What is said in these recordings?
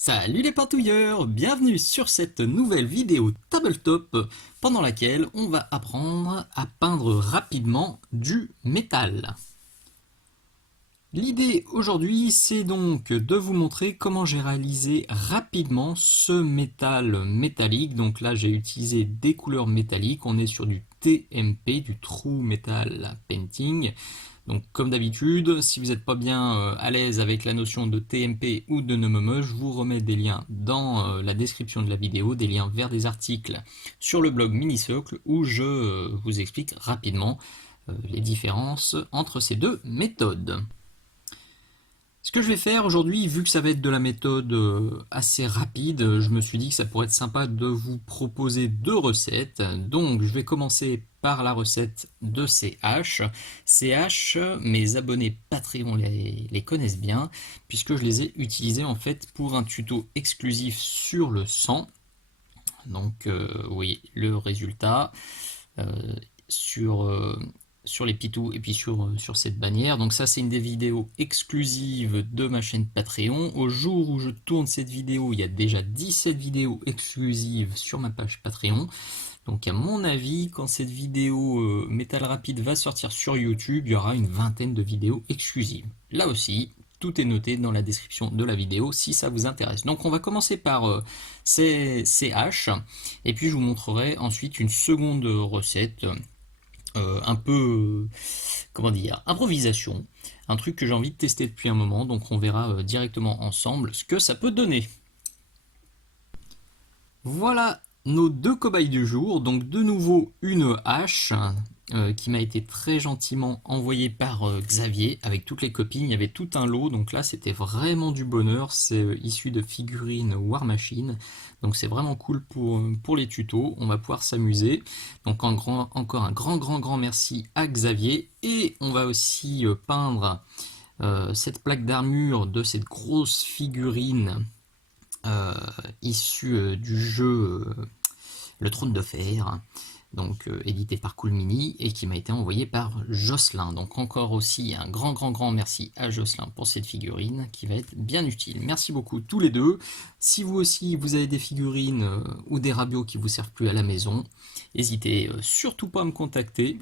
Salut les patouilleurs, bienvenue sur cette nouvelle vidéo tabletop pendant laquelle on va apprendre à peindre rapidement du métal. L'idée aujourd'hui, c'est donc de vous montrer comment j'ai réalisé rapidement ce métal métallique. Donc là, j'ai utilisé des couleurs métalliques. On est sur du TMP, du True Metal Painting. Donc comme d'habitude, si vous n'êtes pas bien à l'aise avec la notion de TMP ou de NMME, je vous remets des liens dans la description de la vidéo, des liens vers des articles sur le blog Minisocle où je vous explique rapidement les différences entre ces deux méthodes. Ce que je vais faire aujourd'hui, vu que ça va être de la méthode assez rapide, je me suis dit que ça pourrait être sympa de vous proposer deux recettes. Donc je vais commencer par la recette de CH. CH, mes abonnés Patreon les connaissent bien, puisque je les ai utilisés en fait pour un tuto exclusif sur le sang. Donc oui, le résultat euh, sur, sur les pitous et puis sur cette bannière. Donc ça c'est une des vidéos exclusives de ma chaîne Patreon. Au jour où je tourne cette vidéo, il y a déjà 17 vidéos exclusives sur ma page Patreon. Donc à mon avis, quand cette vidéo Métal Rapide va sortir sur YouTube, il y aura une vingtaine de vidéos exclusives. Là aussi, tout est noté dans la description de la vidéo si ça vous intéresse. Donc on va commencer par CH et puis je vous montrerai ensuite une seconde recette un peu, comment dire, improvisation, un truc que j'ai envie de tester depuis un moment, donc on verra directement ensemble ce que ça peut donner. Voilà nos deux cobayes du jour, donc de nouveau une hache qui m'a été très gentiment envoyée par Xavier avec toutes les copines, il y avait tout un lot, donc là c'était vraiment du bonheur, c'est issu de figurines War Machine, donc c'est vraiment cool pour les tutos, on va pouvoir s'amuser, donc encore un grand merci à Xavier, et on va aussi peindre cette plaque d'armure de cette grosse figurine euh, issu du jeu Le Trône de Fer, donc édité par Cool Mini et qui m'a été envoyé par Jocelyn. Donc encore aussi un grand merci à Jocelyn pour cette figurine qui va être bien utile. Merci beaucoup tous les deux. Si vous aussi vous avez des figurines ou des rabios qui vous servent plus à la maison, n'hésitez surtout pas à me contacter.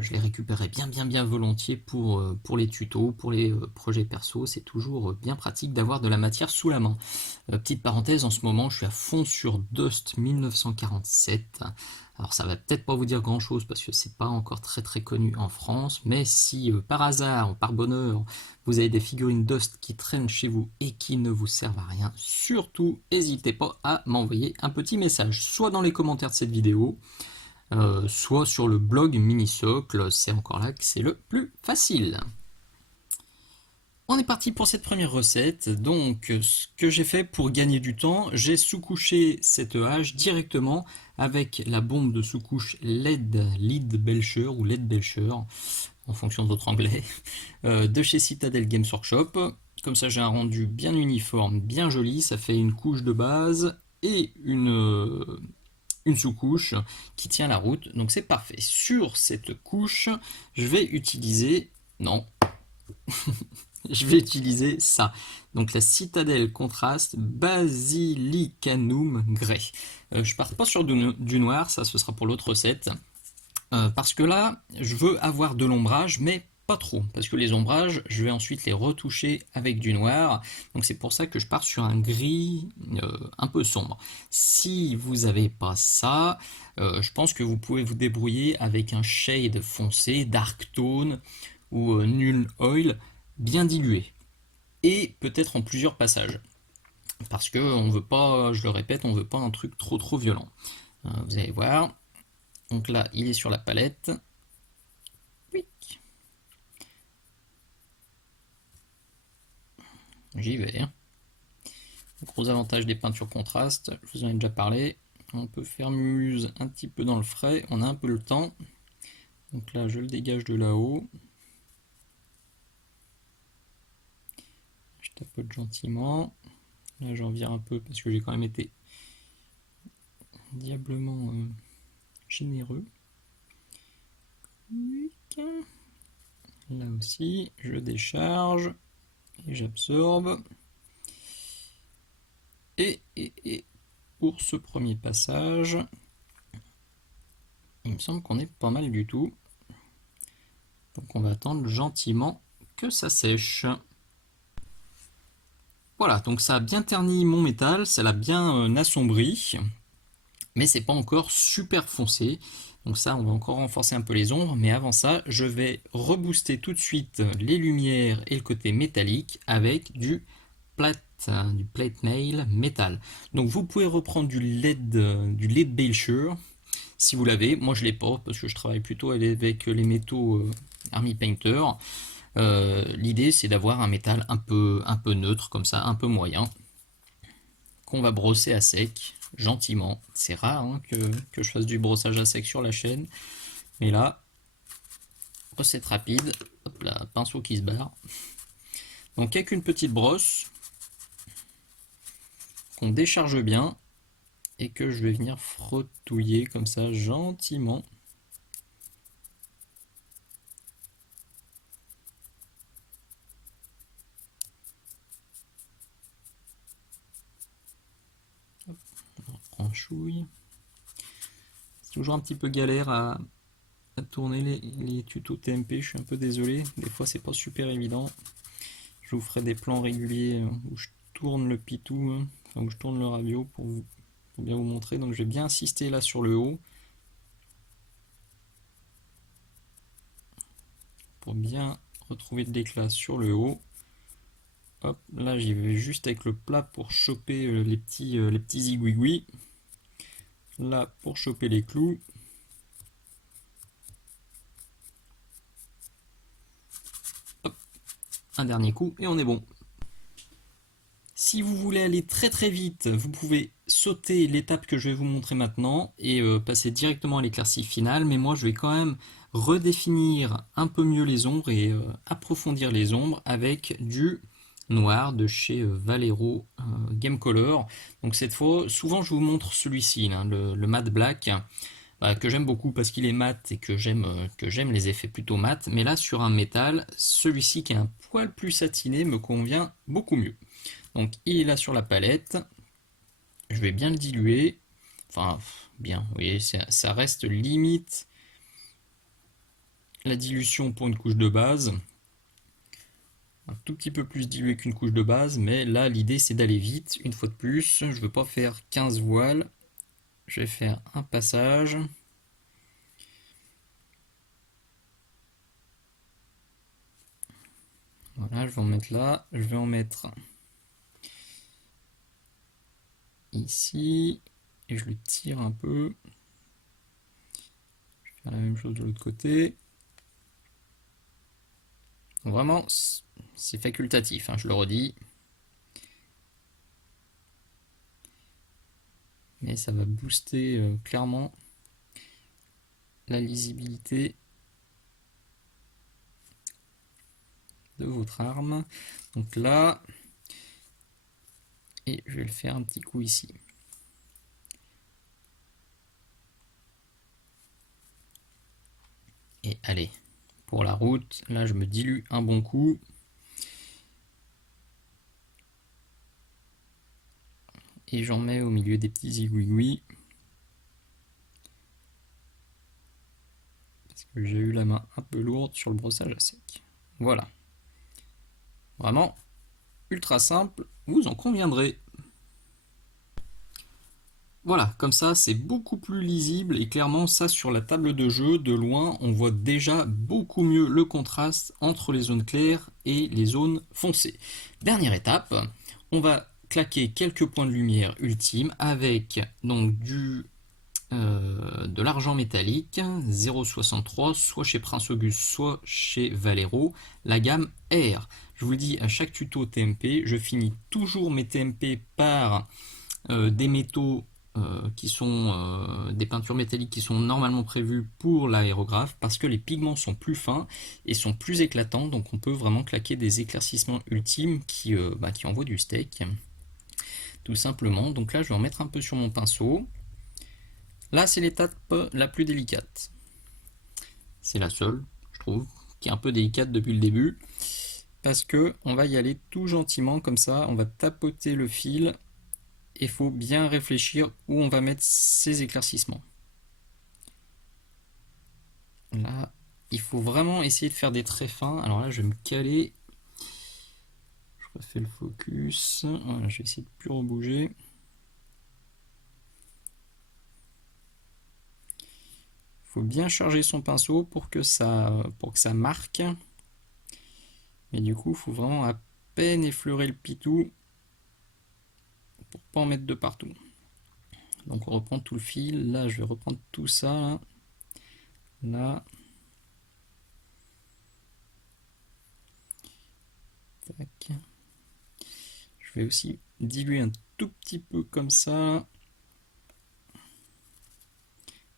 Je les récupérerai bien volontiers pour les tutos, pour les projets perso. C'est toujours bien pratique d'avoir de la matière sous la main. Petite parenthèse, en ce moment, je suis à fond sur Dust 1947. Alors ça va peut-être pas vous dire grand chose parce que c'est pas encore très connu en France, mais si par hasard ou par bonheur vous avez des figurines Dust qui traînent chez vous et qui ne vous servent à rien, surtout n'hésitez pas à m'envoyer un petit message, soit dans les commentaires de cette vidéo, soit sur le blog Minisocle, c'est encore là que c'est le plus facile. On est parti pour cette première recette. Donc, ce que j'ai fait pour gagner du temps, j'ai sous-couché cette hache directement avec la bombe de sous-couche LED Belcher ou LED Belcher, en fonction de votre anglais, de chez Citadel Games Workshop. Comme ça, j'ai un rendu bien uniforme, bien joli. Ça fait une couche de base et une sous-couche qui tient la route. Donc, c'est parfait. Sur cette couche, je vais utiliser... Non, je vais utiliser ça. Donc la Citadel Contrast Basilicanum Grey. Je pars pas sur du noir, ça ce sera pour l'autre recette. Parce que là, je veux avoir de l'ombrage, mais pas trop. Parce que les ombrages, je vais ensuite les retoucher avec du noir. Donc c'est pour ça que je pars sur un gris un peu sombre. Si vous n'avez pas ça, je pense que vous pouvez vous débrouiller avec un shade foncé, dark tone ou null oil bien dilué et peut-être en plusieurs passages parce que on veut pas, je le répète, on veut pas un truc trop violent. Vous allez voir, donc là il est sur la palette. J'y vais. Le gros avantage des peintures contrastes, je vous en ai déjà parlé, on peut faire muse un petit peu dans le frais, on a un peu le temps. Donc là je le dégage de là-haut, je tapote gentiment. Là j'en vire un peu parce que j'ai quand même été diablement généreux. Là aussi, je décharge et j'absorbe. Et pour ce premier passage, il me semble qu'on est pas mal du tout. Donc on va attendre gentiment que ça sèche. Voilà, donc ça a bien terni mon métal, ça l'a bien assombri, mais c'est pas encore super foncé. Donc ça, on va encore renforcer un peu les ombres, mais avant ça, je vais rebooster tout de suite les lumières et le côté métallique avec du plate mail métal. Donc vous pouvez reprendre du LED Belcher si vous l'avez. Moi je l'ai pas parce que je travaille plutôt avec les métaux Army Painter. L'idée c'est d'avoir un métal un peu neutre comme ça, un peu moyen, qu'on va brosser à sec, gentiment. C'est rare hein, que je fasse du brossage à sec sur la chaîne, mais là, recette rapide, hop là, pinceau qui se barre. Donc avec une petite brosse, qu'on décharge bien, et que je vais venir frottouiller comme ça, gentiment. Franchouille. C'est toujours un petit peu galère à tourner les tutos TMP, je suis un peu désolé, des fois c'est pas super évident. Je vous ferai des plans réguliers où je tourne le pitou, enfin où je tourne le Ravio pour bien vous montrer. Donc je vais bien insister là sur le haut pour bien retrouver de l'éclat sur le haut. Hop, là j'y vais juste avec le plat pour choper les petits zigouigouis. Là pour choper les clous. Hop, un dernier coup et on est bon. Si vous voulez aller très très vite, vous pouvez sauter l'étape que je vais vous montrer maintenant et passer directement à l'éclaircie finale, mais moi je vais quand même redéfinir un peu mieux les ombres et approfondir les ombres avec du noir de chez Vallejo Game Color. Donc cette fois, souvent je vous montre celui-ci, le matte black, que j'aime beaucoup parce qu'il est mat et que j'aime les effets plutôt mat, mais là sur un métal, celui-ci qui est un poil plus satiné me convient beaucoup mieux. Donc il est là sur la palette, je vais bien le diluer, enfin bien, vous voyez, ça reste limite la dilution pour une couche de base, un tout petit peu plus dilué qu'une couche de base, mais là l'idée c'est d'aller vite, une fois de plus, je ne veux pas faire 15 voiles, je vais faire un passage. Voilà, je vais en mettre là, je vais en mettre ici, et je le tire un peu. Je vais faire la même chose de l'autre côté. Donc vraiment, c'est facultatif, hein, je le redis. Mais ça va booster clairement la lisibilité de votre arme. Donc là, et je vais le faire un petit coup ici. Et allez, pour la route, là je me dilue un bon coup. Et j'en mets au milieu des petits zigouigouis. Parce que j'ai eu la main un peu lourde sur le brossage à sec. Voilà. Vraiment, ultra simple, vous en conviendrez. Voilà, comme ça c'est beaucoup plus lisible et clairement ça sur la table de jeu, de loin, on voit déjà beaucoup mieux le contraste entre les zones claires et les zones foncées. Dernière étape, on va claquer quelques points de lumière ultime avec donc de l'argent métallique 0,63, soit chez Prince Auguste, soit chez Vallejo, la gamme R. Je vous dis à chaque tuto TMP, je finis toujours mes TMP par des métaux qui sont des peintures métalliques qui sont normalement prévues pour l'aérographe parce que les pigments sont plus fins et sont plus éclatants, donc on peut vraiment claquer des éclaircissements ultimes qui envoient du steak tout simplement. Donc là je vais en mettre un peu sur mon pinceau. Là c'est l'étape la plus délicate, c'est la seule je trouve qui est un peu délicate depuis le début parce que on va y aller tout gentiment comme ça, on va tapoter le fil il faut bien réfléchir où on va mettre ces éclaircissements. Là, il faut vraiment essayer de faire des traits fins. Alors là, je vais me caler. Je refais le focus. Voilà, je vais essayer de plus rebouger. Il faut bien charger son pinceau pour que ça marque. Mais du coup, il faut vraiment à peine effleurer le pitou pour pas en mettre de partout. Donc on reprend tout le fil. Là, je vais reprendre tout ça. Là. Tac. Je vais aussi diluer un tout petit peu comme ça.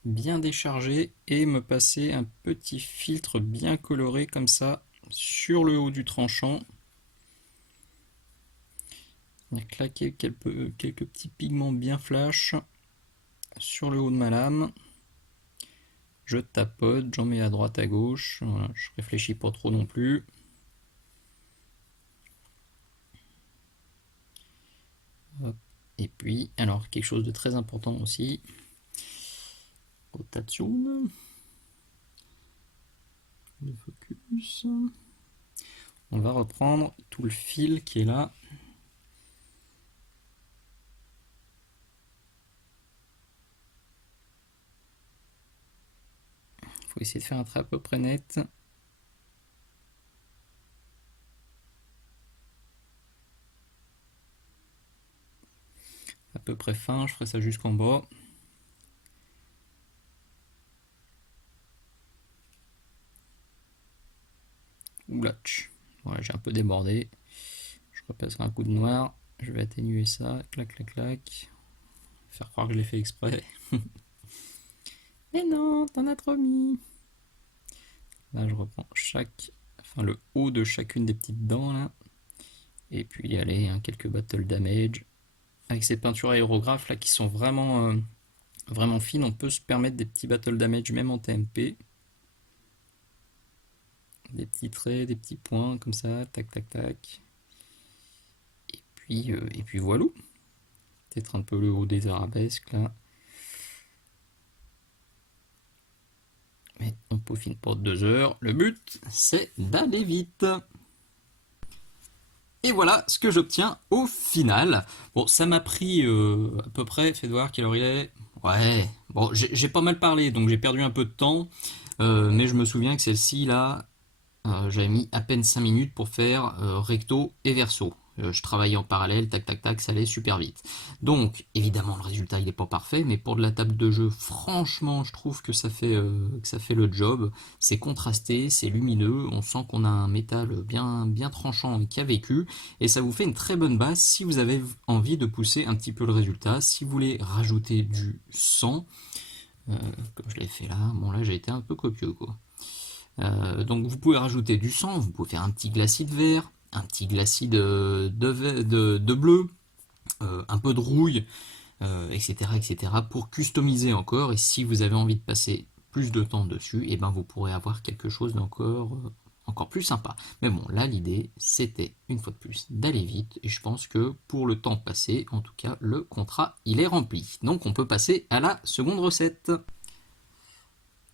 Bien décharger et me passer un petit filtre bien coloré comme ça sur le haut du tranchant. Claquer quelques petits pigments bien flash sur le haut de ma lame. Je tapote, j'en mets à droite à gauche. Voilà, je réfléchis pas trop non plus. Hop. Et puis, alors quelque chose de très important aussi. Rotation. Le focus. On va reprendre tout le fil qui est là. Il faut essayer de faire un trait à peu près net. À peu près fin, je ferai ça jusqu'en bas. Oula, voilà, j'ai un peu débordé. Je repasserai un coup de noir. Je vais atténuer ça. Clac, clac, clac. Faire croire que je l'ai fait exprès. Mais non, t'en as trop mis. Là, je reprends le haut de chacune des petites dents là. Et puis, allez, hein, quelques battle damage. Avec ces peintures aérographes là qui sont vraiment, vraiment fines, on peut se permettre des petits battle damage même en TMP. Des petits traits, des petits points comme ça, tac, tac, tac. Et puis voilà. Peut-être un peu le haut des arabesques là. Mais on peaufine pour 2 heures. Le but, c'est d'aller vite. Et voilà ce que j'obtiens au final. Bon, ça m'a pris à peu près, fais voir quelle heure il est. Ouais, bon, j'ai pas mal parlé, donc j'ai perdu un peu de temps. Mais je me souviens que celle-ci, là, j'avais mis à peine 5 minutes pour faire recto et verso. Je travaillais en parallèle, tac tac tac, ça allait super vite. Donc, évidemment, le résultat il n'est pas parfait, mais pour de la table de jeu, franchement, je trouve que ça fait le job. C'est contrasté, c'est lumineux, on sent qu'on a un métal bien, bien tranchant qui a vécu, et ça vous fait une très bonne base si vous avez envie de pousser un petit peu le résultat. Si vous voulez rajouter du sang, comme je l'ai fait là, bon là j'ai été un peu copieux quoi. Donc vous pouvez rajouter du sang, vous pouvez faire un petit glacis de vert, un petit glacis de bleu, un peu de rouille, etc., etc. pour customiser encore. Et si vous avez envie de passer plus de temps dessus, et ben vous pourrez avoir quelque chose encore plus sympa. Mais bon, là l'idée c'était une fois de plus d'aller vite. Et je pense que pour le temps passé, en tout cas, le contrat il est rempli. Donc on peut passer à la seconde recette.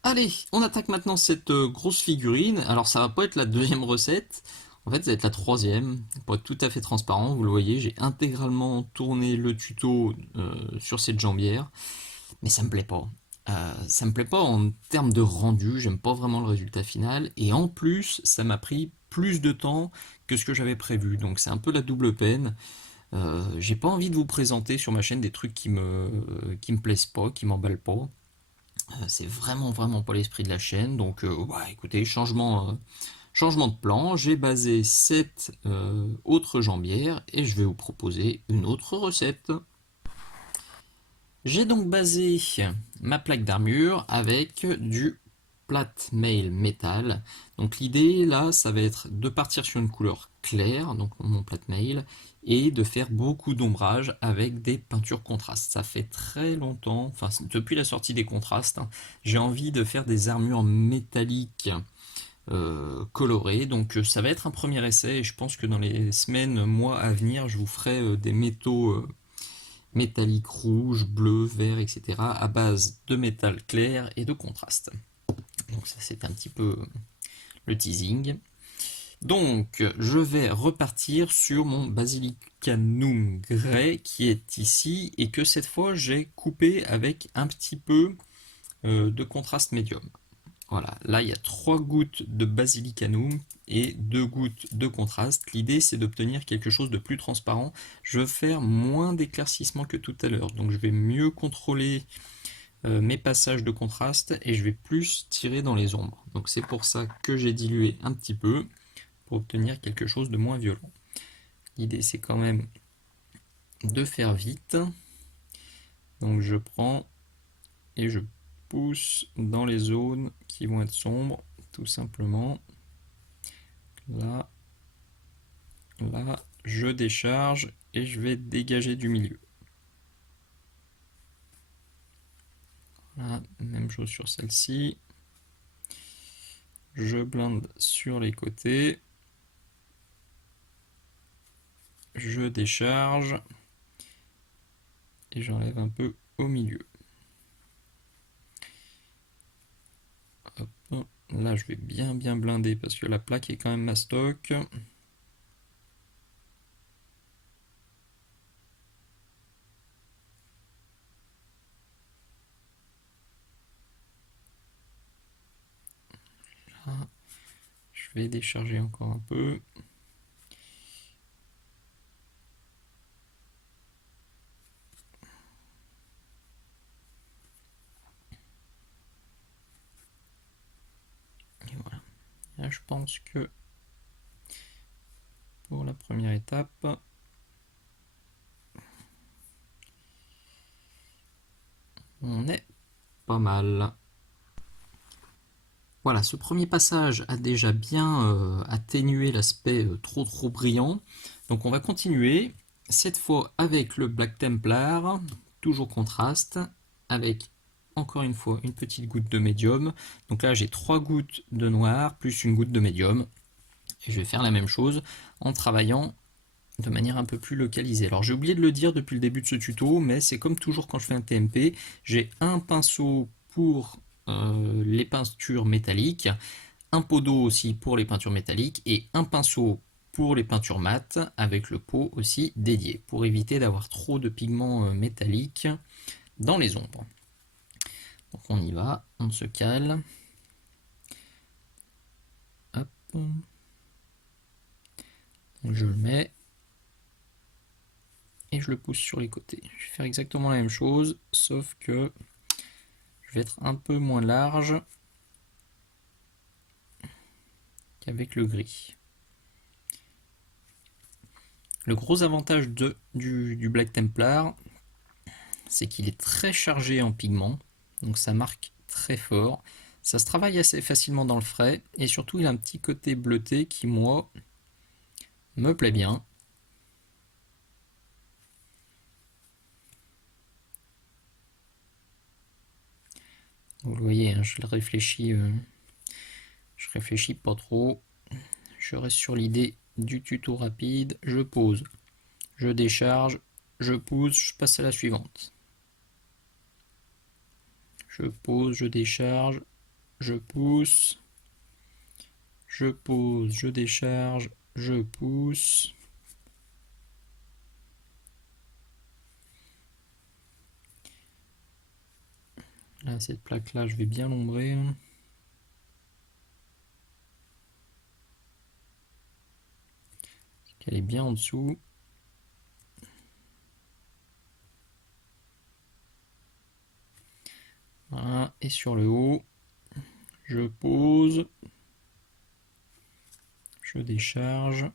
Allez, on attaque maintenant cette grosse figurine. Alors ça va pas être la deuxième recette, en fait ça va être la troisième. Pour être tout à fait transparent, vous le voyez, j'ai intégralement tourné le tuto sur cette jambière, mais ça me plaît pas. Ça me plaît pas en termes de rendu, j'aime pas vraiment le résultat final, et en plus ça m'a pris plus de temps que ce que j'avais prévu, donc c'est un peu la double peine. J'ai pas envie de vous présenter sur ma chaîne des trucs qui me plaisent pas, qui m'emballent pas. C'est vraiment vraiment pas l'esprit de la chaîne, donc bah, écoutez, changement de plan, j'ai basé cette autre jambière et je vais vous proposer une autre recette. J'ai donc basé ma plaque d'armure avec du plate mail métal. Donc l'idée là, ça va être de partir sur une couleur claire, donc mon plate mail, et de faire beaucoup d'ombrage avec des peintures contrastes. Ça fait très longtemps, enfin depuis la sortie des contrastes, hein, j'ai envie de faire des armures métalliques colorées. Donc ça va être un premier essai et je pense que dans les semaines, mois à venir, je vous ferai des métaux métallique rouge, bleu, vert, etc. à base de métal clair et de contraste. Donc ça c'est un petit peu le teasing. Donc je vais repartir sur mon Basilicanum Grey qui est ici et que cette fois j'ai coupé avec un petit peu de contraste médium. Voilà, là il y a 3 gouttes de Basilicanum et 2 gouttes de contraste. L'idée c'est d'obtenir quelque chose de plus transparent. Je vais faire moins d'éclaircissement que tout à l'heure, donc je vais mieux contrôler mes passages de contraste et je vais plus tirer dans les ombres. Donc c'est pour ça que j'ai dilué un petit peu pour obtenir quelque chose de moins violent. L'idée c'est quand même de faire vite. Donc je prends et je pousse dans les zones qui vont être sombres, tout simplement. Là, là, je décharge et je vais dégager du milieu. Voilà, même chose sur celle-ci. Je blinde sur les côtés. Je décharge et j'enlève un peu au milieu. Hop. Là, je vais bien blinder parce que la plaque est quand même mastoc. Là, je vais décharger encore un peu. Et voilà. Là, je pense que pour la première étape, on est pas mal. Voilà, ce premier passage a déjà bien atténué l'aspect trop brillant. Donc on va continuer, cette fois avec le Black Templar, toujours contraste, avec encore une fois une petite goutte de médium. Donc là j'ai 3 gouttes de noir plus une goutte de médium. Et je vais faire la même chose en travaillant de manière un peu plus localisée. Alors j'ai oublié de le dire depuis le début de ce tuto, mais c'est comme toujours quand je fais un TMP, j'ai un pinceau pour les peintures métalliques, un pot d'eau aussi pour les peintures métalliques et un pinceau pour les peintures mates avec le pot aussi dédié pour éviter d'avoir trop de pigments métalliques dans les ombres. Donc on y va, on se cale. Hop. Donc je le mets et je le pousse sur les côtés. Je vais faire exactement la même chose, sauf que je vais être un peu moins large qu'avec le gris. Le gros avantage du Black Templar, c'est qu'il est très chargé en pigments, donc ça marque très fort. Ça se travaille assez facilement dans le frais, et surtout il a un petit côté bleuté qui, moi, me plaît bien. Vous le voyez, hein, je réfléchis pas trop. Je reste sur l'idée du tuto rapide. Je pose, je décharge, je pousse, je passe à la suivante. Je pose, je décharge, je pousse, je pose, je décharge, je pousse. Là, cette plaque-là, je vais bien l'ombrer. Elle est bien en dessous. Voilà, et sur le haut, je pose, je décharge.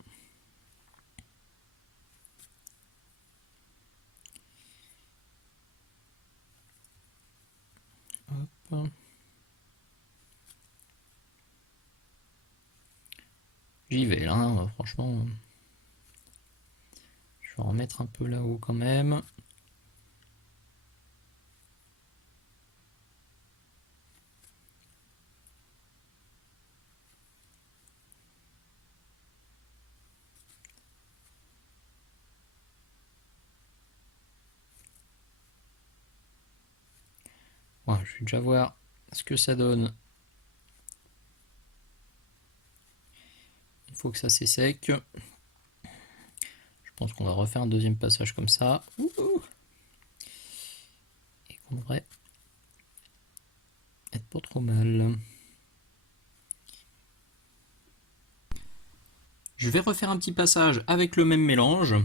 Hop. J'y vais là, hein, franchement. Je vais en remettre un peu là-haut quand même. Voilà, je vais déjà voir ce que ça donne. Il faut que ça s'essèque. Je pense qu'on va refaire un deuxième passage comme ça. Et qu'on devrait être pas trop mal. Je vais refaire un petit passage avec le même mélange,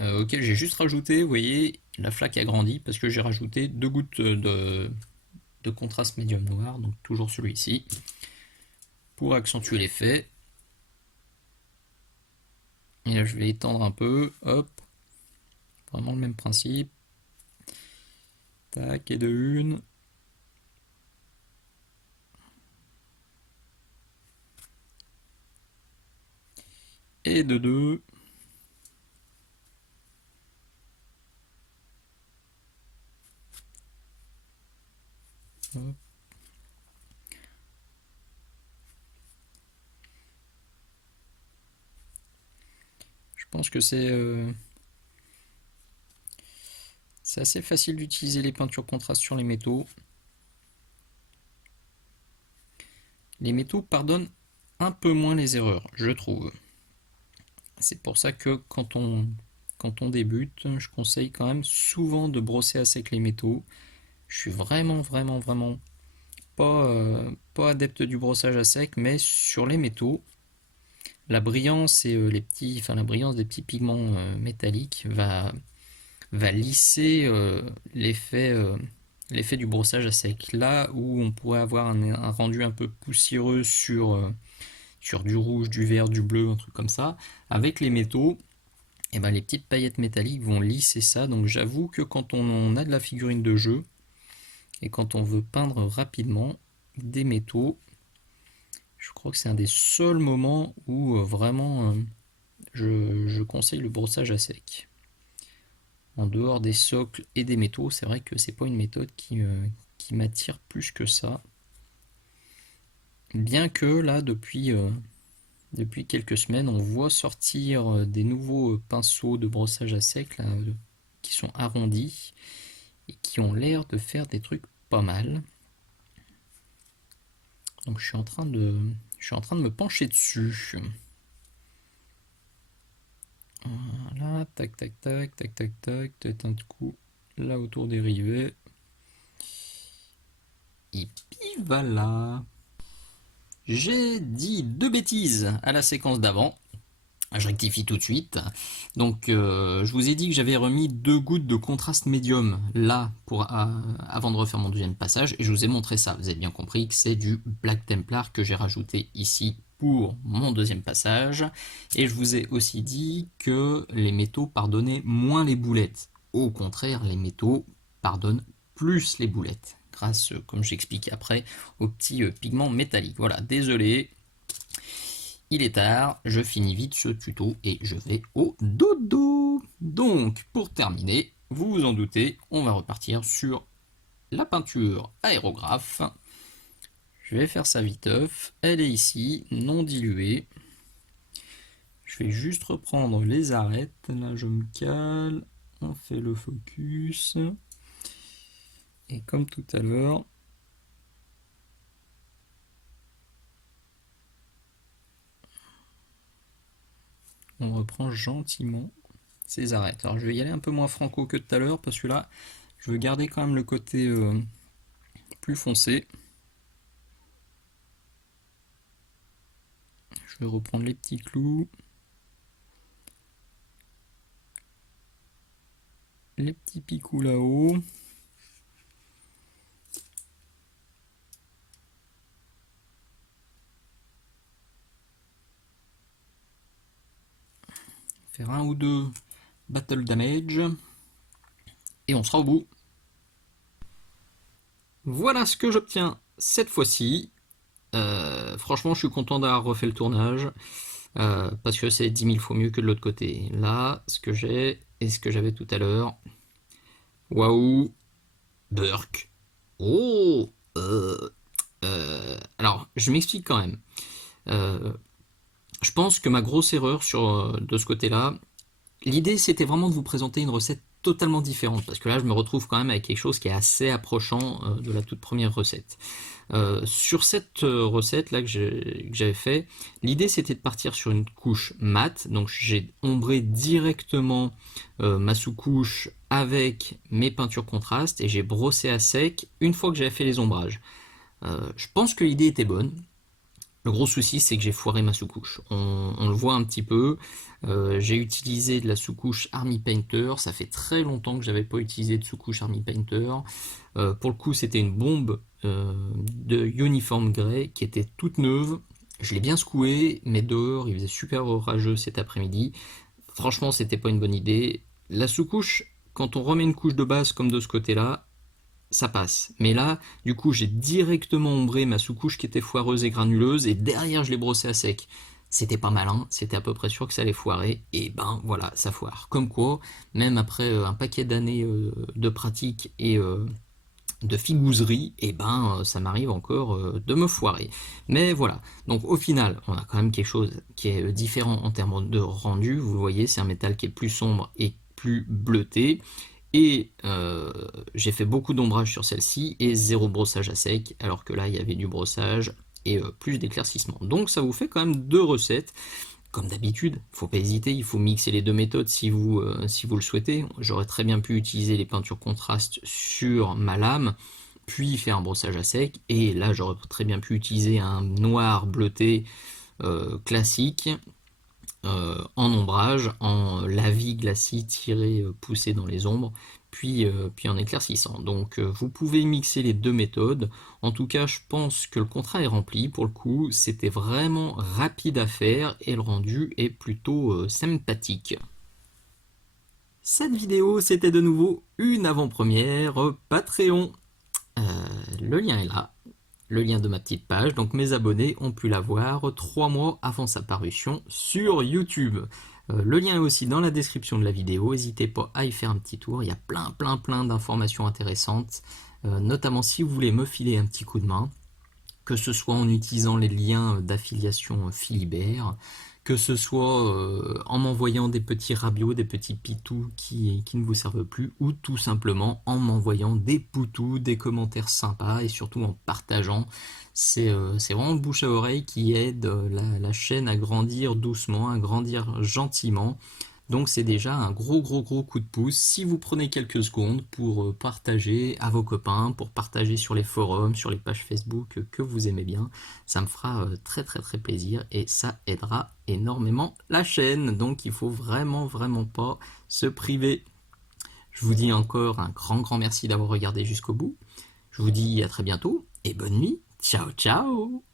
auquel j'ai juste rajouté, vous voyez, la flaque a grandi parce que j'ai rajouté 2 gouttes de contraste médium noir, donc toujours celui-ci, pour accentuer l'effet. Et là je vais étendre un peu, hop, vraiment le même principe. Tac, et de une. Et de deux. Hop. Je pense que c'est assez facile d'utiliser les peintures contrastes sur les métaux. Les métaux pardonnent un peu moins les erreurs, je trouve. C'est pour ça que quand on débute, je conseille quand même souvent de brosser à sec les métaux. Je suis vraiment, vraiment, vraiment pas adepte du brossage à sec, mais sur les métaux, la brillance et la brillance des petits pigments métalliques va lisser l'effet du brossage à sec. Là où on pourrait avoir un rendu un peu poussiéreux sur du rouge, du vert, du bleu, un truc comme ça, avec les métaux, et ben les petites paillettes métalliques vont lisser ça. Donc j'avoue que quand on a de la figurine de jeu et quand on veut peindre rapidement des métaux, je crois que c'est un des seuls moments où vraiment je conseille le brossage à sec. En dehors des socles et des métaux, c'est vrai que c'est pas une méthode qui m'attire plus que ça. Bien que là, depuis quelques semaines, on voit sortir des nouveaux pinceaux de brossage à sec là, qui sont arrondis et qui ont l'air de faire des trucs pas mal. Donc je suis en train de me pencher dessus. Voilà, tac tac tac, tac tac tac, peut-être un coup là autour des rivets. Et puis voilà. J'ai dit 2 bêtises à la séquence d'avant. Je rectifie tout de suite. Donc, je vous ai dit que j'avais remis 2 gouttes de contraste médium là avant de refaire mon deuxième passage, et je vous ai montré ça. Vous avez bien compris que c'est du Black Templar que j'ai rajouté ici pour mon deuxième passage. Et je vous ai aussi dit que les métaux pardonnaient moins les boulettes. Au contraire, les métaux pardonnent plus les boulettes, grâce, comme j'explique après, aux petits pigments métalliques. Voilà, désolé. Il est tard, je finis vite ce tuto et je vais au dodo. Donc, pour terminer, vous vous en doutez, on va repartir sur la peinture aérographe. Je vais faire ça viteuf. Elle est ici, non diluée. Je vais juste reprendre les arêtes. Là, je me cale. On fait le focus. Et comme tout à l'heure, on reprend gentiment ces arêtes. Alors je vais y aller un peu moins franco que tout à l'heure parce que là, je veux garder quand même le côté plus foncé. Je vais reprendre les petits clous. Les petits picots là-haut. Faire un ou deux battle damage. Et on sera au bout. Voilà ce que j'obtiens cette fois-ci. Franchement, je suis content d'avoir refait le tournage. Parce que c'est 10 000 fois mieux que de l'autre côté. Là, ce que j'ai et ce que j'avais tout à l'heure. Waouh. Burk. Oh. Alors, je m'explique quand même. Je pense que ma grosse erreur de ce côté-là, l'idée c'était vraiment de vous présenter une recette totalement différente, parce que là je me retrouve quand même avec quelque chose qui est assez approchant de la toute première recette. Sur cette recette là que j'avais fait, l'idée c'était de partir sur une couche mate, donc j'ai ombré directement ma sous-couche avec mes peintures contrastes et j'ai brossé à sec une fois que j'avais fait les ombrages. Je pense que l'idée était bonne. Le gros souci, c'est que j'ai foiré ma sous-couche. On le voit un petit peu. J'ai utilisé de la sous-couche Army Painter. Ça fait très longtemps que j'avais pas utilisé de sous-couche Army Painter. Pour le coup, c'était une bombe de Uniform Grey qui était toute neuve. Je l'ai bien secouée, mais dehors, il faisait super orageux cet après-midi. Franchement, c'était pas une bonne idée. La sous-couche, quand on remet une couche de base comme de ce côté-là, ça passe. Mais là, du coup, j'ai directement ombré ma sous-couche qui était foireuse et granuleuse, et derrière, je l'ai brossé à sec. C'était pas malin, c'était à peu près sûr que ça allait foirer, et ben voilà, ça foire. Comme quoi, même après un paquet d'années de pratique et de figouserie, et ben ça m'arrive encore de me foirer. Mais voilà, donc au final, on a quand même quelque chose qui est différent en termes de rendu. Vous le voyez, c'est un métal qui est plus sombre et plus bleuté. Et j'ai fait beaucoup d'ombrage sur celle-ci et zéro brossage à sec, alors que là il y avait du brossage et plus d'éclaircissement. Donc ça vous fait quand même deux recettes. Comme d'habitude, faut pas hésiter, il faut mixer les deux méthodes si vous le souhaitez. J'aurais très bien pu utiliser les peintures contrastes sur ma lame, puis faire un brossage à sec, et là j'aurais très bien pu utiliser un noir bleuté classique, en ombrage, en lavis glacis tiré, poussé dans les ombres, puis en éclaircissant. Donc vous pouvez mixer les deux méthodes. En tout cas, je pense que le contrat est rempli. Pour le coup, c'était vraiment rapide à faire et le rendu est plutôt sympathique. Cette vidéo, c'était de nouveau une avant-première Patreon. Euh, le lien est là, le lien de ma petite page, donc mes abonnés ont pu la voir 3 mois avant sa parution sur YouTube. Le lien est aussi dans la description de la vidéo, n'hésitez pas à y faire un petit tour, il y a plein d'informations intéressantes, notamment si vous voulez me filer un petit coup de main, que ce soit en utilisant les liens d'affiliation Philibert, que ce soit en m'envoyant des petits rabios, des petits pitous qui ne vous servent plus, ou tout simplement en m'envoyant des poutous, des commentaires sympas, et surtout en partageant. C'est vraiment le bouche à oreille qui aide la chaîne à grandir doucement, à grandir gentiment. Donc c'est déjà un gros coup de pouce si vous prenez quelques secondes pour partager à vos copains, pour partager sur les forums, sur les pages Facebook que vous aimez bien. Ça me fera très plaisir et ça aidera énormément la chaîne. Donc il faut vraiment pas se priver. Je vous dis encore un grand merci d'avoir regardé jusqu'au bout. Je vous dis à très bientôt et bonne nuit. Ciao ciao.